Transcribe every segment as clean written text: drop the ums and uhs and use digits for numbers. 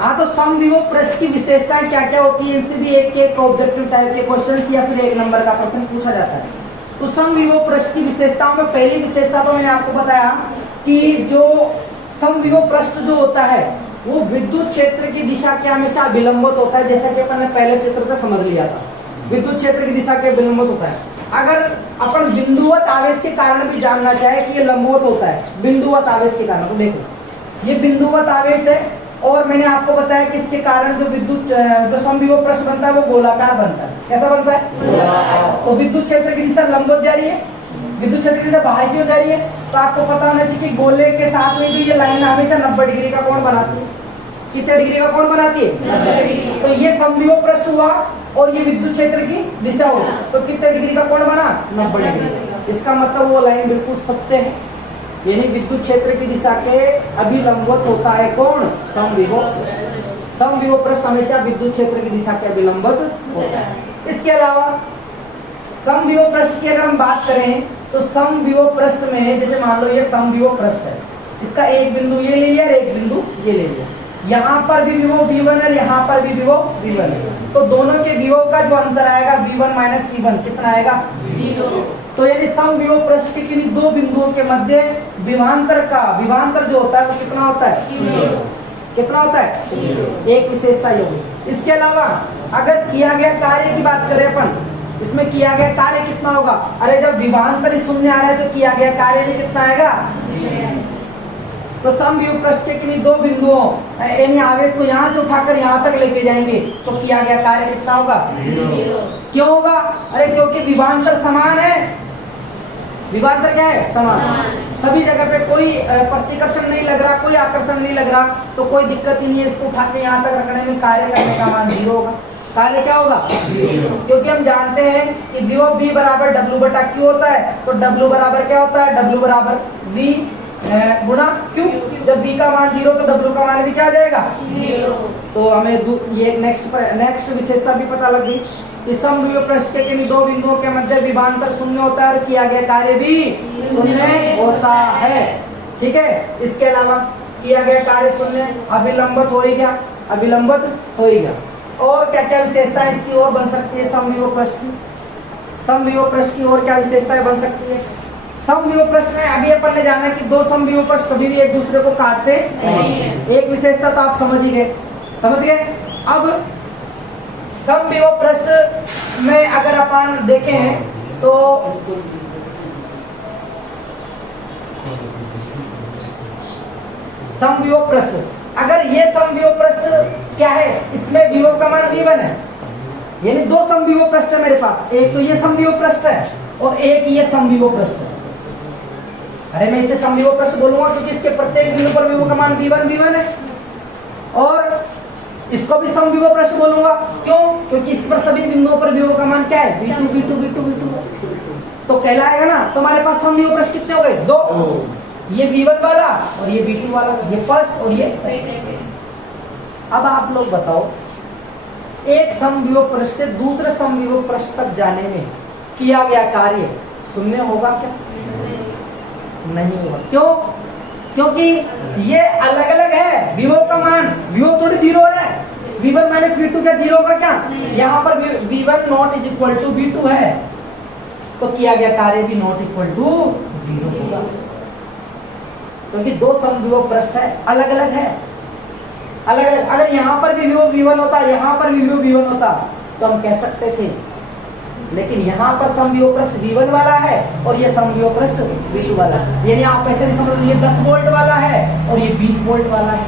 हाँ, तो समविभव पृष्ठ की विशेषताएं क्या क्या होती है, इनसे भी एक ऑब्जेक्टिव टाइप के क्वेश्चंस या फिर 1 नंबर का प्रश्न पूछा जाता है। तो समविभव पृष्ठ की विशेषताओं में पहली विशेषता तो मैंने आपको बताया कि जो समविभव पृष्ठ जो होता है वो विद्युत क्षेत्र की दिशा के हमेशा अभिलंबित होता है, जैसा कि अपन ने पहले चित्र से समझ लिया था, विद्युत क्षेत्र की दिशा के अभिलंबित होता है। अगर अपन बिंदुवत आवेश के कारण भी जानना चाहे कि ये लंबवत होता है, बिंदुवत आवेश के कारण, तो देखो ये बिंदुवत आवेश है और मैंने आपको बताया कि इसके कारण जो विद्युत जो समविभव पृष्ठ बनता है वो गोलाकार बनता है। कैसा बनता है? तो विद्युत क्षेत्र की दिशा लंबवत जा रही है, विद्युत क्षेत्र की दिशा बाहर की ओर जा रही है। तो आपको पता होना चाहिए कि गोले के साथ में जो ये लाइन हमेशा 90 डिग्री का कोण बनाती है। कितने डिग्री का कोण बनाती है? 90 डिग्री। तो ये समविभव पृष्ठ हुआ और ये विद्युत क्षेत्र की दिशा हो, तो कितने डिग्री का कोण बना? 90 डिग्री। इसका मतलब वो लाइन बिल्कुल सत्य है, यानी विद्युत क्षेत्र की दिशा के अभिलंबित होता है कौन? समविभव। समविभव पृष्ठ हमेशा विद्युत क्षेत्र की दिशा के अभिलंबित होता है। इसके अलावा समविभव पृष्ठ की अगर हम बात करें तो समविभव पृष्ठ में जैसे मान लो ये समविभव पृष्ठ है, इसका एक बिंदु ये ले लिया और एक बिंदु ये ले लिया, यहाँ पर भी विभव V1 है, यहाँ पर भी विभव V1 है, तो दोनों के विभव का जो अंतर आएगा V1 माइनस V1 कितना आएगा? 0। तो यानी समविभव पृष्ठ के किन्हीं दो बिंदुओं के मध्य विभवांतर जो होता है वो कितना होता है? 0। कितना होता है? 0। एक विशेषता ये होगी। इसके अलावा अगर किया गया कार्य की बात करें अपन, इसमें किया गया कार्य कितना होगा? अरे जब विभवांतर शून्य आ रहा है तो किया गया कार्य भी कितना आएगा? तो समविभव पृष्ठ के किन्हीं दो बिंदुओं यानी आवेश को यहाँ से उठाकर यहाँ तक लेके जाएंगे तो किया गया कार्य कितना होगा? 0। क्यों होगा? अरे क्योंकि विभवांतर समान है। विभवांतर क्या है? समान। सभी जगह पे कोई प्रतिकर्षण नहीं लग रहा, कोई आकर्षण नहीं लग रहा, तो कोई दिक्कत ही नहीं है इसको उठा के यहाँ तक रखने में। कार्य करने का मान 0 होगा। कार्य क्या होगा? 0। क्योंकि हम जानते हैं कि विभव V बराबर W बटा Q होता है, तो W बराबर क्या होता है? W बराबर V गुणा Q। जब V का मान 0 तो W का मान भी क्या आ जाएगा? 0। तो हमें ये नेक्स्ट विशेषता भी पता लग गई कि समविभव पृष्ठ के किन्हीं दो बिंदुओं के मध्य विभवांतर शून्य होता है और किया गया कार्य भी शून्य होता है। ठीक है। इसके अलावा किया गया कार्य शून्य, अभिलंबित हो ही गया, अभिलंबित हो ही गया। और क्या क्या विशेषताएं इसकी ओर बन सकती है समविभव पृष्ठ की? समविभव पृष्ठ की ओर क्या विशेषताएं बन सकती है? समविभव पृष्ठ में अभी अपन ने जाना कि दो समविभव पृष्ठ कभी भी एक दूसरे को काटते नहीं। एक विशेषता तो आप समझ ही गए, समझ गए। अब समविभव पृष्ठ में अगर अपन देखें तो समविभव पृष्ठ, अगर ये समविभव पृष्ठ क्या है, इसमें विभव का मान V1 है, यानी दो समविभव पृष्ठ है मेरे पास, एक तो ये समविभव पृष्ठ है और एक ये समविभव पृष्ठ है। अरे मैं इसे समविभव पृष्ठ बोलूंगा क्योंकि इसके प्रत्येक बिंदु पर विभव का मान V1 है, और इसको भी समविभव पृष्ठ बोलूंगा। क्यों? क्योंकि इस पर सभी बिंदुओं पर विभव का मान क्या है? V2 V2 V2 V2। तो कहलाएगा ना, तो हमारे पास समविभव पृष्ठ कितने हो गए? 2। ये V1 वाला और ये V2 वाला, ये फर्स्ट और ये सेकंड। अब आप लोग बताओ, एक समविभव पृष्ठ से दूसरे समविभव पृष्ठ तक जाने में किया गया कार्य शून्य होगा क्या? नहीं होगा। क्यों? क्योंकि ये अलग अलग है विभव का मान, विभव थोड़ी 0 है। V1 माइनस V2 क्या 0 होगा क्या? यहाँ पर V1 not is equal to V2 है, तो किया गया कार्य भी नॉट इक्वल टू 0 होगा, क्योंकि दो समविभव पृष्ठ है, अलग अलग है, अलग अलग। अगर यहाँ पर भी विभव V1 होता, यहाँ पर भी विभव V1 होता तो हम कह सकते थे, लेकिन यहाँ पर समविभव पृष्ठ V1 वाला है और ये समविभव पृष्ठ V2 वाला है, यानी आप ऐसे नहीं समझ, ये 10 वोल्ट वाला है और ये 20 वोल्ट वाला है,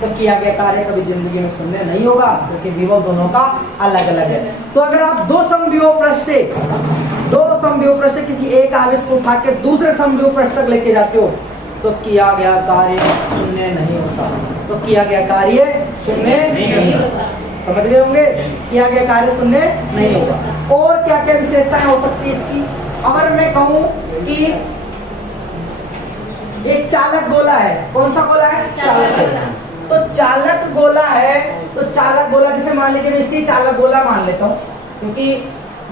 तो किया गया कार्य कभी जिंदगी में शून्य नहीं होगा, क्योंकि विभव दोनों का अलग अलग है। तो अगर आप दो समविभव पृष्ठ से किसी एक आवेश को उठा के दूसरे समविभव पृष्ठ तक लेके जाते हो तो किया गया कार्य शून्य नहीं होता, तो किया गया कार्य शून्य नहीं होता। समझ गए होंगे? किया गया कार्य शून्य नहीं होगा। और क्या क्या विशेषताएं हो सकती है इसकी? अगर मैं कहूं कि एक चालक गोला है, कौन सा गोला है? चालक गोला। तो चालक गोला है, तो चालक गोला जैसे मान लीजिए मैं इसी चालक गोला मान लेता हूँ, क्योंकि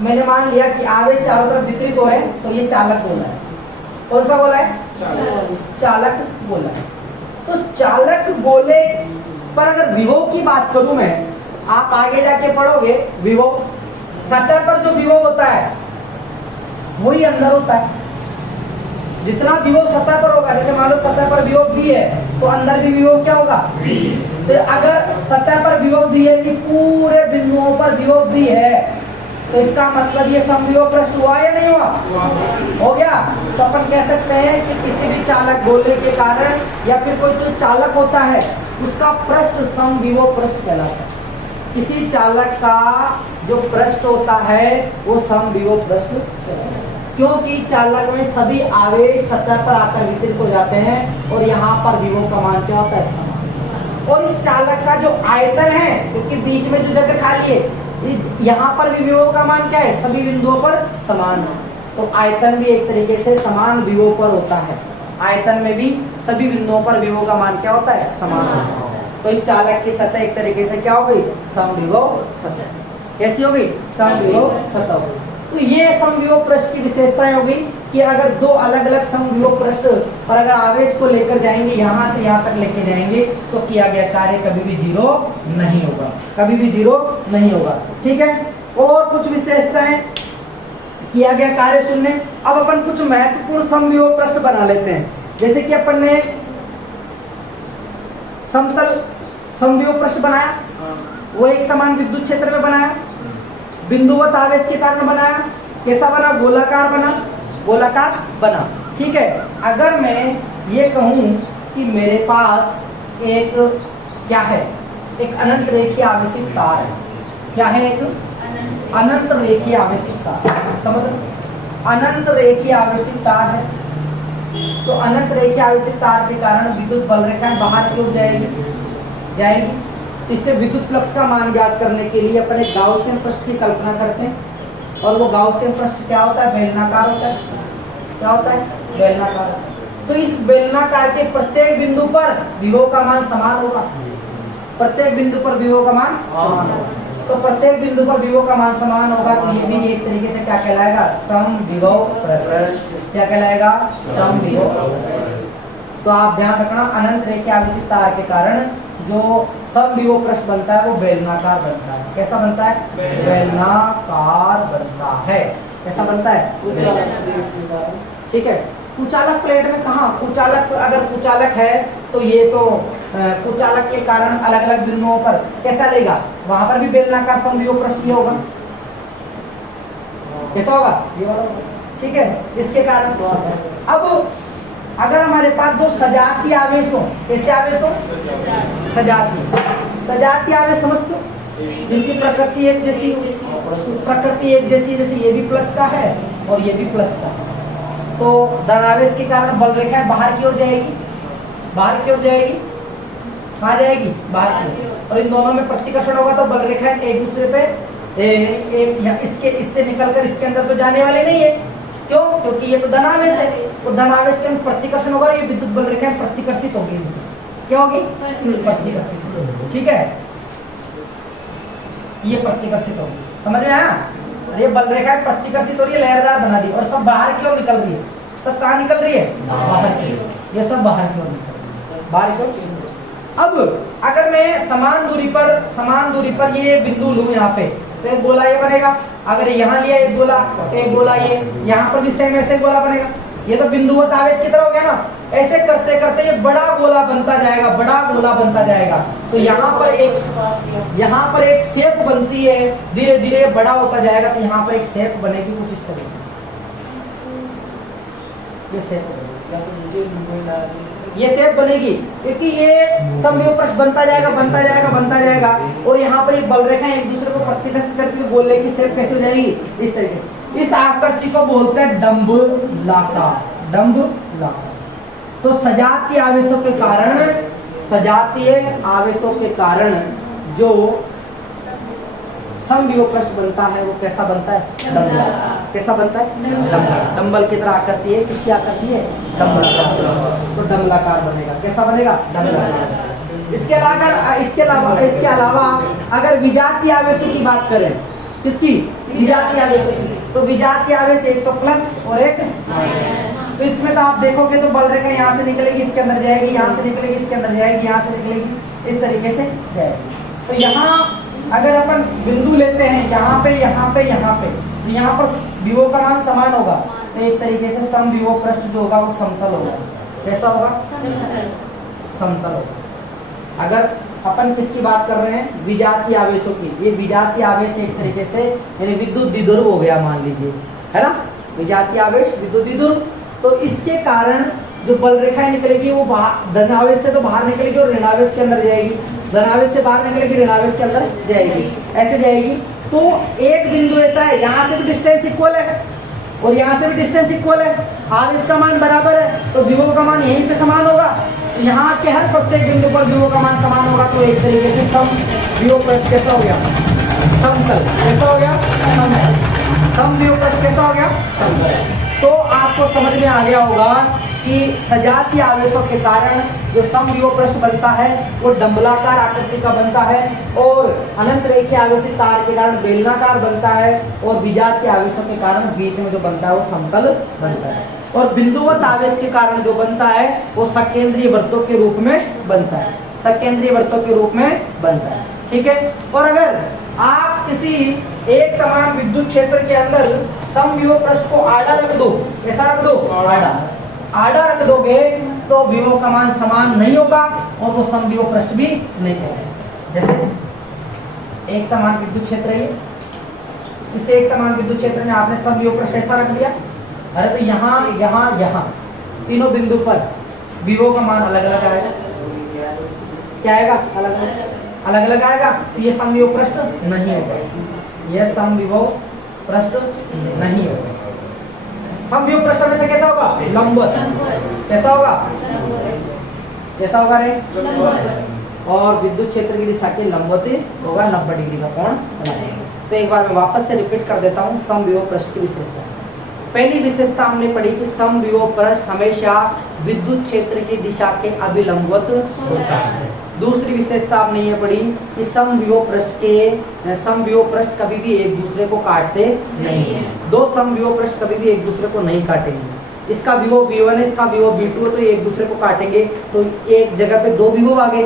मैंने मान लिया कि आवेश चारों तरफ वितरित हो रहे हैं, तो ये चालक गोला है। कौन सा गोला है? चालक गोला है। तो चालक गोले पर अगर विभव की बात करूं मैं, आप आगे जाके पढ़ोगे विभव, सतह पर जो विभव होता है वही अंदर होता है। जितना विभव सतह पर होगा, जैसे मान लो सतह पर विभव भी है तो अंदर भी विभव क्या होगा, तो अगर सतह पर विभव भी है कि पूरे बिंदुओं पर विभव भी है, तो इसका मतलब ये समविभव पृष्ठ हुआ या नहीं हुआ, हो गया। तो अपन कह सकते हैं कि किसी भी चालक गोले के कारण या फिर कोई जो चालक होता है उसका पृष्ठ समविभव पृष्ठ कहलाता है। किसी चालक का जो पृष्ठ होता है वो समविभव पृष्ठ कहलाता है, क्योंकि चालक में सभी आवेश सतह पर आकर वितरित हो जाते हैं और यहाँ पर विभव का मान क्या होता है, समान। और इस चालक का जो आयतन है, क्योंकि बीच में जो जगह खाली है, यहाँ पर भी विभव का मान क्या है, सभी बिंदुओं पर समान है। तो आयतन भी एक तरीके से समान विभव पर होता है। आयतन में भी सभी बिंदुओं पर विभव का मान क्या होता है, समान होता है। तो इस चालक की सतह एक तरीके से क्या हो गई, समविभव सतह। कैसी हो गई, समविभव सतह हो गई। तो ये समविभव पृष्ठ की विशेषताएं हो गई कि अगर दो अलग अलग समविभव पृष्ठ और अगर आवेश को लेकर जाएंगे, यहाँ से यहाँ तक लेके जाएंगे, तो किया गया कार्य कभी भी जीरो नहीं होगा, कभी भी जीरो नहीं होगा। ठीक है, और कुछ विशेषताएं किया गया कार्य शून्य। अब अपन कुछ महत्वपूर्ण समविभव पृष्ठ बना लेते हैं। जैसे कि अपन ने समतल समविभव पृष्ठ बनाया, वो एक समान विद्युत क्षेत्र में बनाया, बिंदुवत आवेश के कारण बनाया। कैसा बना, गोलाकार बना, गोलाकार बना। ठीक है, अगर मैं ये कहूं कि मेरे पास एक क्या है, एक अनंत रेखीय आवेशित तार है। क्या है, एक अनंत रेखीय आवेशित तार, समझ, अनंत रेखीय आवेशित तार है। तो अनंत रेखीय आवेशित तार के कारण विद्युत बल रेखाएं बाहर की ओर जाएगी। इससे विद्युत फ्लक्स का मान ज्ञात करने के लिए अपन एक गाउसियन पृष्ठ की कल्पना करते हैं। और वो गाउसियन पृष्ठ क्या होता है, बेलनाकार होता है। क्या होता है, बेलनाकार। तो इस बेलनाकार के प्रत्येक बिंदु पर विभव का मान समान होगा, प्रत्येक बिंदु पर विभव का मान समान होगा। तो प्रत्येक बिंदु पर विभव का मान समान होगा, तो ये भी एक तरीके से क्या कहलाएगा, समविभव पृष्ठ। क्या कहलाएगा, समविभव पृष्ठ। तो आप ध्यान रखना, अनंत रेखीय आवेशित तार के कारण जो समविभव पृष्ठ बनता है वो बेलनाकार बनता है। कैसा बनता है, बेलनाकार बनता है। कैसा बनता है, ठीक है। कुचालक प्लेट में कहाँ, कुचालक, अगर कुचालक है तो ये तो कुचालक के कारण अलग अलग बिंदुओं पर कैसा लेगा, वहां पर भी बेलनाकार समविभव पृष्ठ ही होगा। कैसा होगा, ये वाला। ठीक है, इसके कारण अब अगर हमारे पास दो सजातीय आवेश हो, कैसे आवेश हो, सजातीय आवेश समझ तो, जिसकी प्रकृति एक जैसी, प्रकृति एक जैसी, जैसे ये भी प्लस का है और ये भी प्लस का है। तो धनावेश के कारण बल रेखाएं बाहर की ओर जाएगी, बाहर की ओर जाएगी, कहाँ जाएगी, बाहर की ओर। और इन दोनों में प्रतिकर्षण होगा तो बल रेखाएं एक दूसरे पे इसके इससे निकलकर इसके अंदर तो जाने वाले नहीं है। क्यों, क्योंकि ये तो धनावेश है, तो धनावेश के अंदर प्रतिकर्षण होगा, ये विद्युत बल रेखाएं प्रतिकर्षित होगी इनसे। क्या होगी, प्रतिकर्षित। ठीक है, ये प्रतिकर्षित होगी, समझ में आया। ये बल रेखाएं प्रतिकर्षित हो रही है, लहरदार बना दी, और सब बाहर की ओर निकल रही है। सब कहाँ निकल रही है, बाहर की ओर। ये सब बाहर की ओर निकल रही है, बाहर की ओर। अब अगर मैं समान दूरी पर ये बिंदु लूं यहाँ पे, तो एक गोला ये बनेगा। अगर यहाँ लिया एक गोला ये, यहाँ पर भी सेम ऐसे गोला बनेगा। ये तो बिंदुवत आवेश की तरह हो गया ना। ऐसे करते करते ये बड़ा गोला बनता जाएगा, बड़ा गोला बनता जाएगा। तो यहाँ पर एक शेप बनती है, धीरे धीरे बड़ा होता जाएगा। तो यहाँ पर एक शेप बनेगी कुछ इस तरह, ये शेप बनेगी, क्योंकि ये समविभव पृष्ठ बनता जाएगा। और यहाँ पर ये बल रेखाएं एक दूसरे को प्रतिकर्षित करके गोले की शेप कैसे हो जाएगी, इस तरीके से। इस आकृति को बोलते हैं डंबलाकार। तो सजातीय आवेशों के कारण जो समविभव पृष्ठ बनता है वो कैसा बनता है, डंबलाकार। कैसा बनता है, डंबल की तरह आकृति है। किसकी आकृति है, डंबलाकार। तो डंबलाकार बनेगा। कैसा बनेगा, डंबलाकार। इसके अलावा अगर विजातीय आवेशों की बात करें, किसकी, विजातीय आवेशों की, तो विजातीय आवेश एक तो प्लस और एक माइनस। तो इसमें तो आप देखोगे तो बल रेखा यहाँ से निकलेगी, इसके अंदर जाएगी, यहाँ से निकलेगी, इसके अंदर जाएगी, यहाँ से निकलेगी, इस तरीके तरीके से जाएगी। तो यहाँ अगर अपन बिंदु लेते हैं यहाँ पे यहाँ पे यहाँ पे, तो यहाँ पर विभव का मान समान होगा, तो एक तरीके से सम विभव पृष्ठ जो होगा वो समतल होगा। कैसा होगा? समतल होगा। अगर अपन किसकी बात कर रहे हैं? विजातीय आवेशों की। ये विजातीय आवेश एक तरीके से यानी विद्युत द्विध्रुव हो गया मान लीजिए, है ना, विजातीय आवेश विद्युत द्विध्रुव। तो इसके कारण जो बल रेखाएं निकलेगी वो धनावेश से तो बाहर निकलेगी और ऋणावेश के अंदर जाएगी, धनावेश से बाहर निकलेगी, ऋणावेश के अंदर जाएगी, ऐसे जाएगी। तो एक बिंदु ऐसा है, यहाँ से भी डिस्टेंस इक्वल है और यहाँ से भी डिस्टेंस इक्वल है, आवेश का मान बराबर है, तो विभव का मान यहीं पे समान होगा। यहाँ के हर प्रत्येक बिंदु पर विभव का मान समान होगा, तो एक तरीके से सम विभव पृष्ठ कैसा हो गया? समतल। कैसा हो गया? समतल। सम विभव पृष्ठ कैसा हो गया? समतल। तो आपको समझ में आ गया होगा कि सजातीय आवेशों के कारण जो समविभव पृष्ठ बनता है वो डंबलाकार आकृति का बनता है, और अनंत रेखीय आवेशित तार के कारण बेलनाकार बनता है, और विजातीय आवेशों के कारण बीच में जो बनता है वो समतल बनता है, और बिंदुवत आवेश के कारण जो बनता है वो सकेंद्रीय वृत्तों के रूप में बनता है, सकेंद्रीय वृत्तों के रूप में बनता है। ठीक है। और अगर आप किसी एक समान विद्युत क्षेत्र के अंदर समविभव पृष्ठ को आड़ा रख दो, ऐसा रख दो, आड़ा रख दोगे तो विभव का मान समान नहीं होगा और वो समविभव पृष्ठ भी नहीं होगा। जैसे एक समान विद्युत क्षेत्र है, इस एक समान विद्युत क्षेत्र में आपने समविभव पृष्ठ ऐसा रख दिया, अरे तो यहाँ यहाँ यहाँ तीनों बिंदु पर विभव का मान अलग अलग आएगा। क्या आएगा? अलग अलग अलग आएगा, तो ये समविभव पृष्ठ नहीं होगा, यह समविभव पृष्ठ नहीं होगा। समविभव पृष्ठ में से कैसा होगा? लंबवत। कैसा होगा? कैसा होगा रे? और विद्युत क्षेत्र की दिशा के लंबवत होगा, 90 डिग्री का कोण बनाएगा। तो एक बार मैं वापस से रिपीट कर देता हूँ समविभव पृष्ठ की विशेषता। पहली विशेषता हमने पढ़ी कि समविभव पृष्ठ हमेशा विद्युत क्षेत्र की दिशा के अभिलंबवत होता है। दूसरी विशेषता हमने ये पढ़ी कि समविभव पृष्ठ कभी भी एक दूसरे को काटते नहीं है। दो समविभव पृष्ठ कभी भी एक दूसरे को नहीं काटेंगे। इसका विभव V1 है, इसका विभव V2 है, तो एक दूसरे को काटेंगे तो एक जगह पे दो विभव आ गए,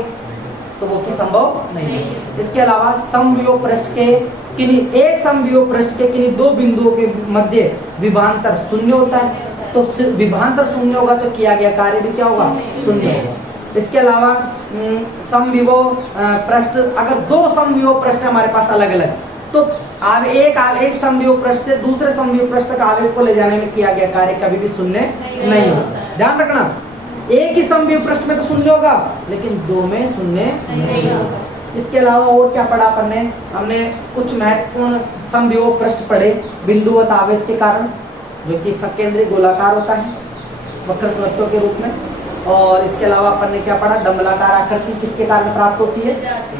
तो वो की संभव नहीं है। इसके अलावा समविभव पृष्ठ के किन्हीं एक समविभव पृष्ठ के किन्हीं दो बिंदुओं के मध्य विभवांतर शून्य होता है, तो विभवांतर शून्य होगा तो किया गया कार्य भी क्या होगा? शून्य होगा। इसके अलावा समविभव पृष्ठ, अगर दो समविभव पृष्ठ हमारे पास अलग अलग, तो एक समविभव पृष्ठ से दूसरे समविभव पृष्ठ तक आवेश को ले जाने में किया गया कार्य कभी भी शून्य नहीं होगा। ध्यान रखना, एक ही समविभव पृष्ठ में तो शून्य होगा, लेकिन दो में शून्य नहीं होगा। इसके अलावा और क्या पढ़ा अपन ने? हमने कुछ महत्वपूर्ण समविभव पृष्ठ पढ़े बिंदुवत आवेश के कारण, जो कि सकेंद्रीय गोलाकार होता है वक्रत्व के रूप में। और इसके अलावा अपन ने क्या पढ़ा? डंबलाकार आकृति किसके कारण प्राप्त होती है?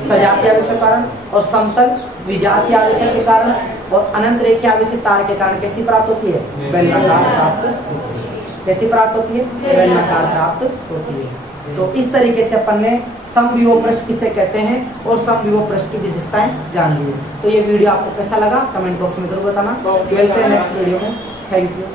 सजातीय आवेश के कारण। और समतल विजातीय आवेश के कारण। और अनंत रेखीय आवेशित तार के कारण कैसी प्राप्त होती है? बेलनाकार प्राप्त होती है। कैसी प्राप्त होती है? बेलनाकार प्राप्त होती है। तो इस तरीके से अपन ने समविभव पृष्ठ किसे कहते हैं और समविभव पृष्ठ की विशेषताएं जान ली। तो ये वीडियो आपको कैसा लगा कमेंट बॉक्स में जरूर बताना। मिलते हैं नेक्स्ट वीडियो में। Thank you.